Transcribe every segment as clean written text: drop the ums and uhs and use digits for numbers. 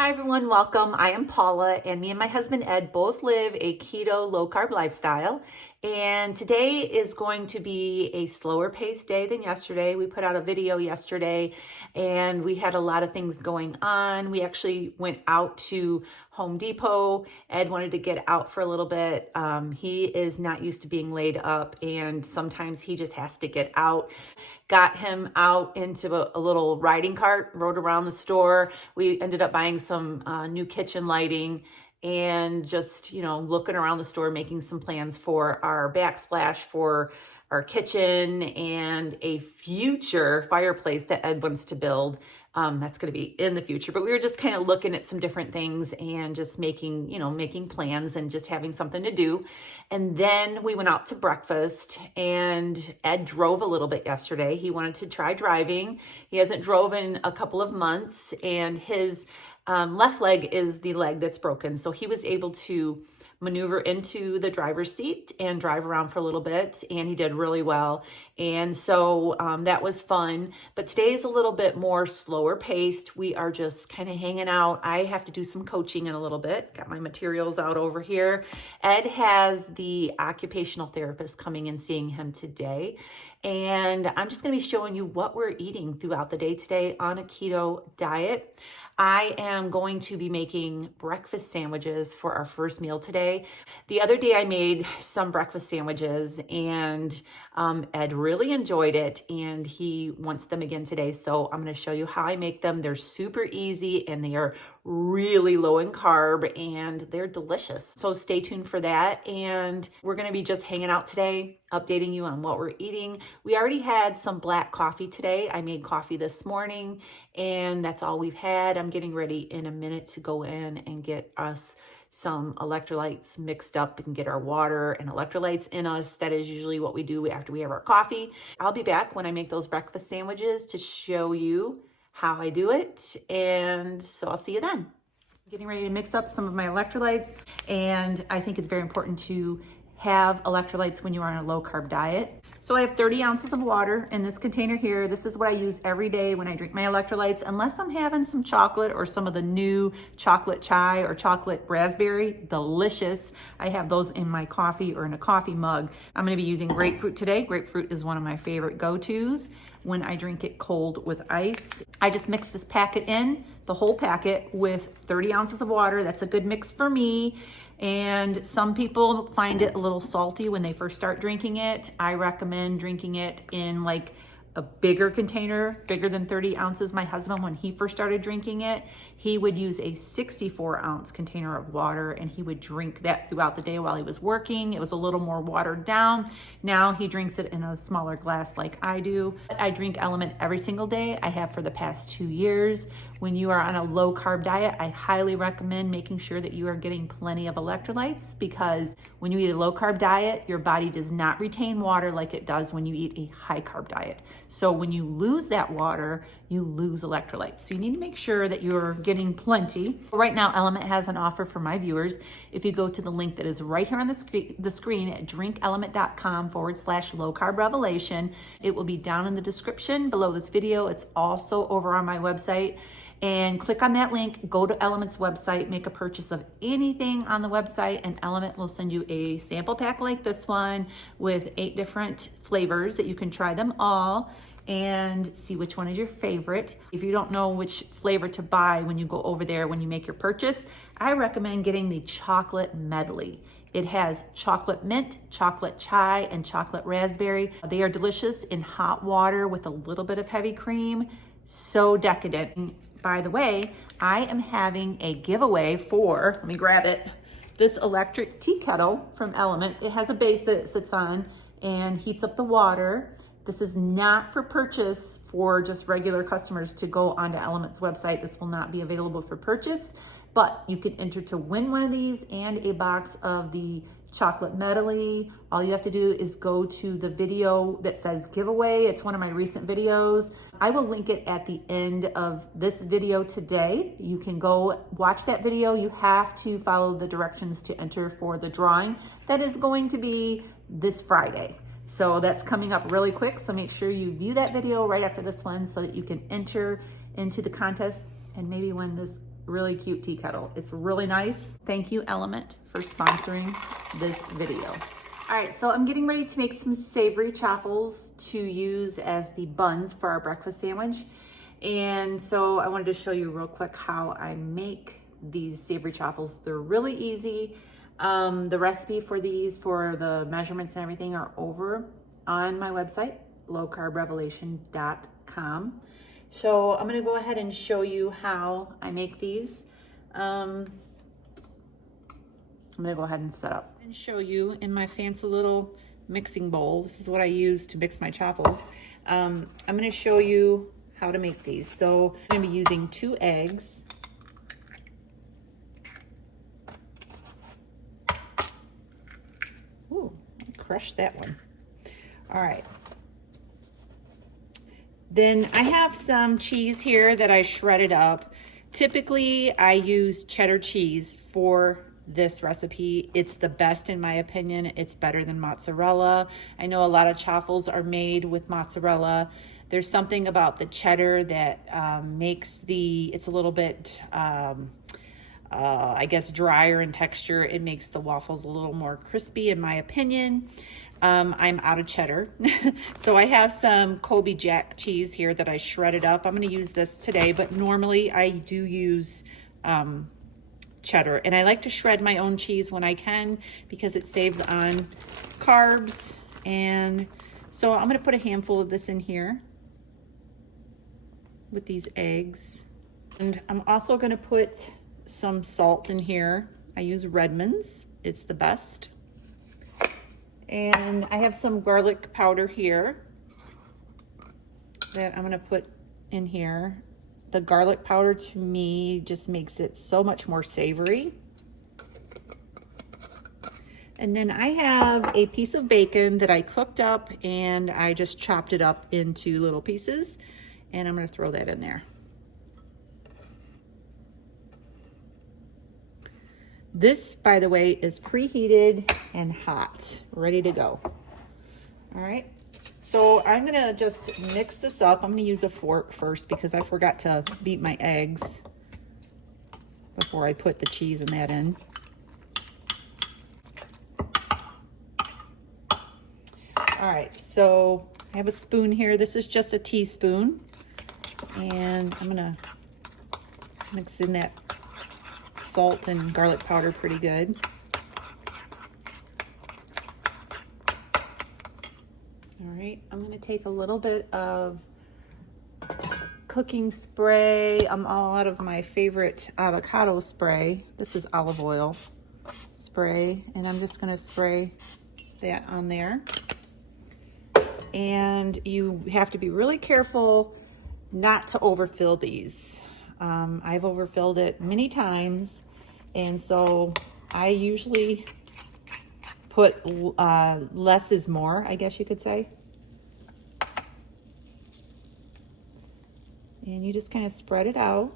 Hi everyone, welcome. I am Paula and me and my husband Ed both live a keto low carb lifestyle. And today is going to be a slower paced day than yesterday. We put out a video yesterday and we had a lot of things going on. We actually went out to Home Depot. Ed wanted to get out for a little bit. He is not used to being laid up and sometimes he just has to get out. Got him out into a little riding cart, rode around the store. We ended up buying some new kitchen lighting and just, looking around the store, making some plans for our backsplash for our kitchen and a future fireplace that Ed wants to build. That's going to be in the future, but we were just kind of looking at some different things and just making plans and just having something to do. And then we went out to breakfast and Ed drove a little bit yesterday. He wanted to try driving. He hasn't drove in a couple of months and his left leg is the leg that's broken. So he was able to maneuver into the driver's seat and drive around for a little bit, and he did really well. And so that was fun. But today is a little bit more slower paced. We are just kind of hanging out. I have to do some coaching in a little bit. Got my materials out over here. Ed has the occupational therapist coming and seeing him today. And I'm just going to be showing you what we're eating throughout the day today on a keto diet. I am going to be making breakfast sandwiches for our first meal today. The other day I made some breakfast sandwiches and Ed really enjoyed it and he wants them again today. So I'm going to show you how I make them. They're super easy and they are really low in carb and they're delicious. So stay tuned for that. And we're going to be just hanging out today, updating you on what we're eating. We already had some black coffee today. I made coffee this morning and that's all we've had. I'm getting ready in a minute to go in and get us some electrolytes mixed up and get our water and electrolytes in us. That is usually what we do after we have our coffee. I'll be back when I make those breakfast sandwiches to show you how I do it. And so I'll see you then. Getting ready to mix up some of my electrolytes. And I think it's very important to have electrolytes when you are on a low carb diet. So I have 30 ounces of water in this container here. This is what I use every day when I drink my electrolytes, unless I'm having some chocolate or some of the new chocolate chai or chocolate raspberry, delicious. I have those in my coffee or in a coffee mug. I'm gonna be using grapefruit today. Grapefruit is one of my favorite go-tos when I drink it cold with ice. I just mix this packet in, the whole packet, with 30 ounces of water. That's a good mix for me. And some people find it a little salty when they first start drinking it. I recommend drinking it in like a bigger container, bigger than 30 ounces. My husband, when he first started drinking it, he would use a 64-ounce container of water and he would drink that throughout the day while he was working. It was a little more watered down. Now he drinks it in a smaller glass like I do. I drink Element every single day. I have for the past 2 years. When you are on a low carb diet, I highly recommend making sure that you are getting plenty of electrolytes, because when you eat a low carb diet, your body does not retain water like it does when you eat a high carb diet. So when you lose that water, you lose electrolytes. So you need to make sure that you're getting plenty. Right now, Element has an offer for my viewers. If you go to the link that is right here on the screen at drinkelement.com/low carb revelation, it will be down in the description below this video. It's also over on my website. And click on that link, go to Element's website, make a purchase of anything on the website, and Element will send you a sample pack like this one with 8 different flavors that you can try them all and see which one is your favorite. If you don't know which flavor to buy when you go over there, when you make your purchase, I recommend getting the chocolate medley. It has chocolate mint, chocolate chai, and chocolate raspberry. They are delicious in hot water with a little bit of heavy cream. So decadent. By the way, I am having a giveaway for, let me grab it, this electric tea kettle from Element. It has a base that it sits on and heats up the water. This is not for purchase for just regular customers to go onto Element's website. This will not be available for purchase, but you can enter to win one of these and a box of the chocolate medley. All you have to do is go to the video that says giveaway. It's one of my recent videos. I will link it at the end of this video today. You can go watch that video. You have to follow the directions to enter for the drawing. That is going to be this Friday. So that's coming up really quick. So make sure you view that video right after this one so that you can enter into the contest and maybe win this really cute tea kettle. It's really nice. Thank you, Element, for sponsoring this video. All right, so I'm getting ready to make some savory chaffles to use as the buns for our breakfast sandwich. And so I wanted to show you real quick how I make these savory chaffles. They're really easy. The recipe for these, for the measurements and everything, are over on my website, lowcarbrevolution.com. So I'm gonna go ahead and show you how I make these. I'm gonna go ahead and set up and show you in my fancy little mixing bowl. This is what I use to mix my chaffles. I'm gonna show you how to make these. So I'm gonna be using 2 eggs. Ooh, I crushed that one. All right. Then I have some cheese here that I shredded up. Typically, I use cheddar cheese for this recipe. It's the best in my opinion. It's better than mozzarella. I know a lot of chaffles are made with mozzarella. There's something about the cheddar that makes it's a little bit, I guess, drier in texture. It makes the waffles a little more crispy in my opinion. I'm out of cheddar. So I have some Colby Jack cheese here that I shredded up. I'm going to use this today, but normally I do use cheddar. And I like to shred my own cheese when I can because it saves on carbs. And so I'm going to put a handful of this in here with these eggs. And I'm also going to put some salt in here. I use Redmond's. It's the best. And I have some garlic powder here that I'm gonna put in here. The garlic powder to me just makes it so much more savory. And then I have a piece of bacon that I cooked up and I just chopped it up into little pieces. And I'm gonna throw that in there. This, by the way, is preheated and hot, ready to go. All right, so I'm gonna just mix this up. I'm gonna use a fork first because I forgot to beat my eggs before I put the cheese and that in. All right, so I have a spoon here. This is just a teaspoon. And I'm gonna mix in that salt and garlic powder pretty good. All right, I'm gonna take a little bit of cooking spray. I'm all out of my favorite avocado spray. This is olive oil spray, and I'm just gonna spray that on there. And you have to be really careful not to overfill these. I've overfilled it many times, and so I usually put less is more, I guess you could say. And you just kind of spread it out.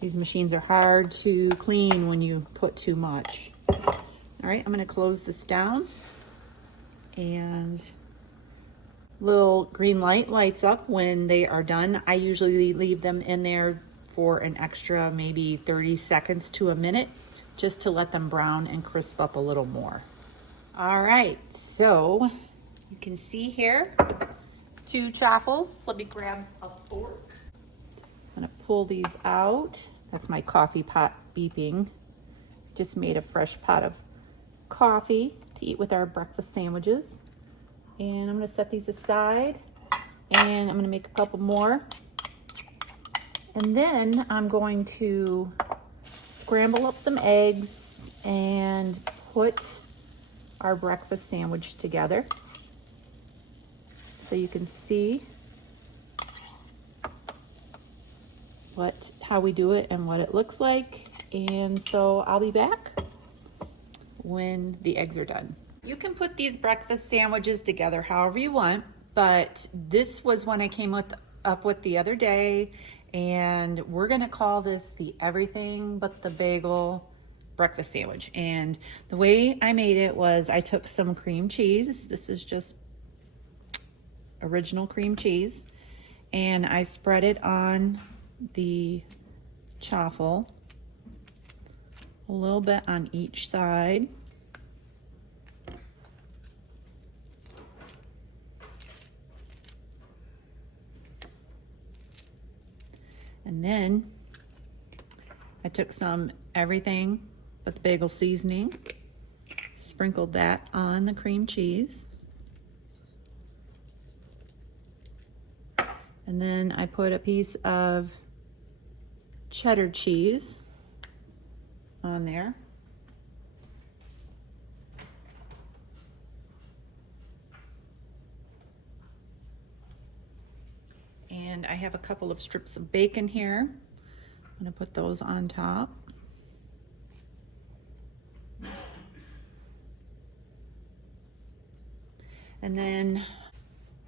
These machines are hard to clean when you put too much. All right, I'm gonna close this down, and little green light lights up when they are done. I usually leave them in there for an extra maybe 30 seconds to a minute just to let them brown and crisp up a little more. All right, so you can see here 2 chaffles. Let me grab a fork. I'm gonna pull these out. That's my coffee pot beeping. Just made a fresh pot of coffee to eat with our breakfast sandwiches. And I'm gonna set these aside, and I'm gonna make a couple more. And then I'm going to scramble up some eggs and put our breakfast sandwich together so you can see how we do it and what it looks like. And so I'll be back when the eggs are done. You can put these breakfast sandwiches together however you want, but this was one I came up with the other day, and we're gonna call this the everything but the bagel breakfast sandwich. And the way I made it was I took some cream cheese. This is just original cream cheese. And I spread it on the chaffle, a little bit on each side. And then I took some everything but the bagel seasoning, sprinkled that on the cream cheese. And then I put a piece of cheddar cheese on there. And I have a couple of strips of bacon here. I'm gonna put those on top. And then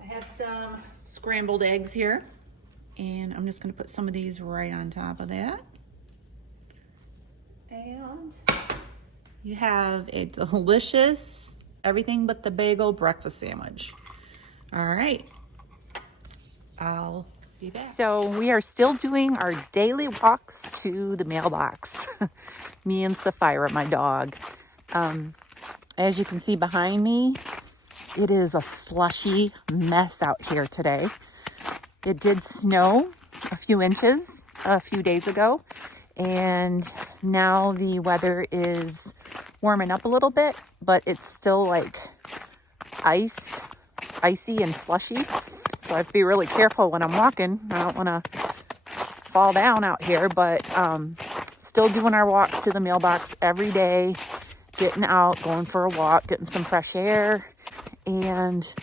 I have some scrambled eggs here. And I'm just gonna put some of these right on top of that. And you have a delicious everything but the bagel breakfast sandwich. All right, I'll be back. So we are still doing our daily walks to the mailbox. Me and Sapphira, my dog. As you can see behind me, it is a slushy mess out here today. It did snow a few inches a few days ago, and now the weather is warming up a little bit, but it's still like icy and slushy. So I have to be really careful when I'm walking. I don't want to fall down out here, but still doing our walks to the mailbox every day, getting out, going for a walk, getting some fresh air, and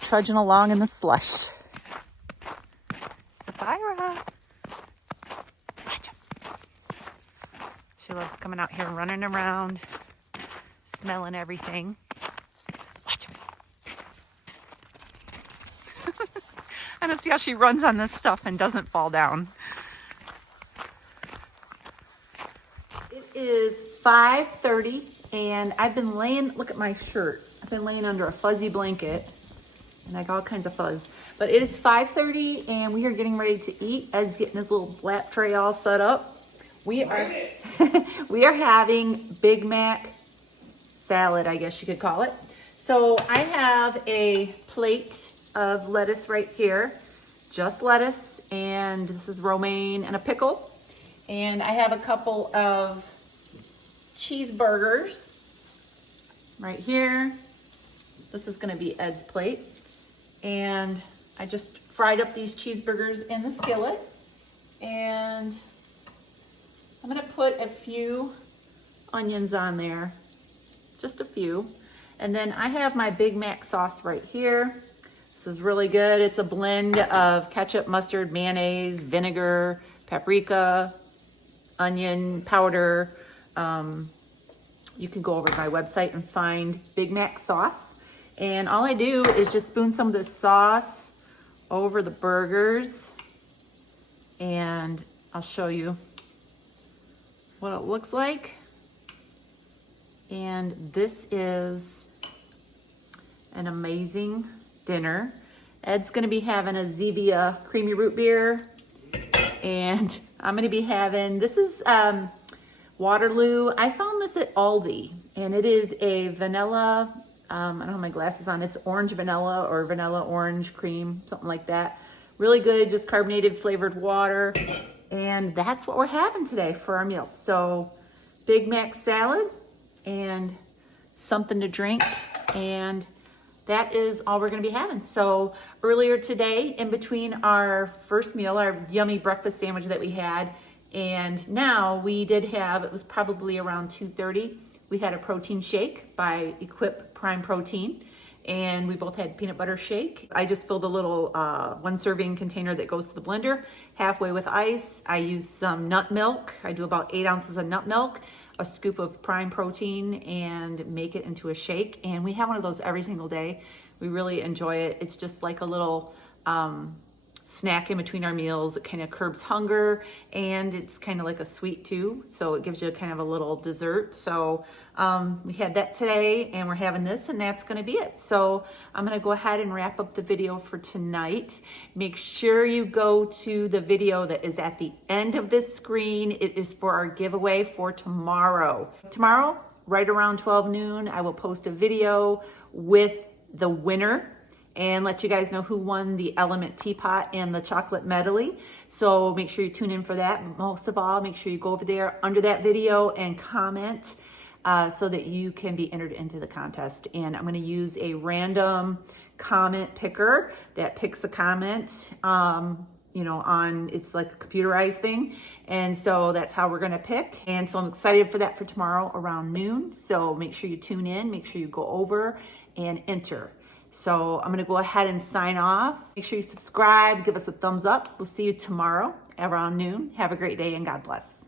trudging along in the slush. Sapphira. She loves coming out here and running around, smelling everything. Watch her. I don't see how she runs on this stuff and doesn't fall down. It is 5:30 and I've been laying, look at my shirt. I've been laying under a fuzzy blanket and I got all kinds of fuzz. But it is 5:30 and we are getting ready to eat. Ed's getting his little lap tray all set up. We are having Big Mac salad, I guess you could call it. So I have a plate of lettuce right here, just lettuce, and this is romaine and a pickle. And I have a couple of cheeseburgers right here. This is gonna be Ed's plate. And I just fried up these cheeseburgers in the skillet. And I'm gonna put a few onions on there, just a few. And then I have my Big Mac sauce right here. This is really good. It's a blend of ketchup, mustard, mayonnaise, vinegar, paprika, onion powder. You can go over to my website and find Big Mac sauce. And all I do is just spoon some of this sauce over the burgers. And I'll show you what it looks like. And this is an amazing dinner. Ed's gonna be having a Zevia creamy root beer, and I'm gonna be having, this is Waterloo. I found this at Aldi, and it is a vanilla, I don't have my glasses on, it's orange vanilla or vanilla orange cream, something like that. Really good, just carbonated flavored water. And that's what we're having today for our meals. So Big Mac salad and something to drink, and that is all we're gonna be having. So earlier today, in between our first meal, our yummy breakfast sandwich that we had, and now we did have, it was probably around 2:30, we had a protein shake by Equip Prime Protein. And we both had peanut butter shake. I just filled a little 1 serving container that goes to the blender, halfway with ice. I use some nut milk. I do about 8 ounces of nut milk, a scoop of prime protein, and make it into a shake. And we have one of those every single day. We really enjoy it. It's just like a little snack in between our meals. It kind of curbs hunger, and it's kind of like a sweet too. So it gives you kind of a little dessert. So we had that today, and we're having this, and that's going to be it. So I'm going to go ahead and wrap up the video for tonight. Make sure you go to the video that is at the end of this screen. It is for our giveaway for tomorrow. Tomorrow, right around 12 noon, I will post a video with the winner and let you guys know who won the Element teapot and the chocolate medley. So make sure you tune in for that. But most of all, make sure you go over there under that video and comment so that you can be entered into the contest. And I'm going to use a random comment picker that picks a comment, it's like a computerized thing. And so that's how we're going to pick. And so I'm excited for that for tomorrow around noon. So make sure you tune in, make sure you go over and enter. So I'm going to go ahead and sign off. Make sure you subscribe, give us a thumbs up. We'll see you tomorrow around noon. Have a great day and God bless.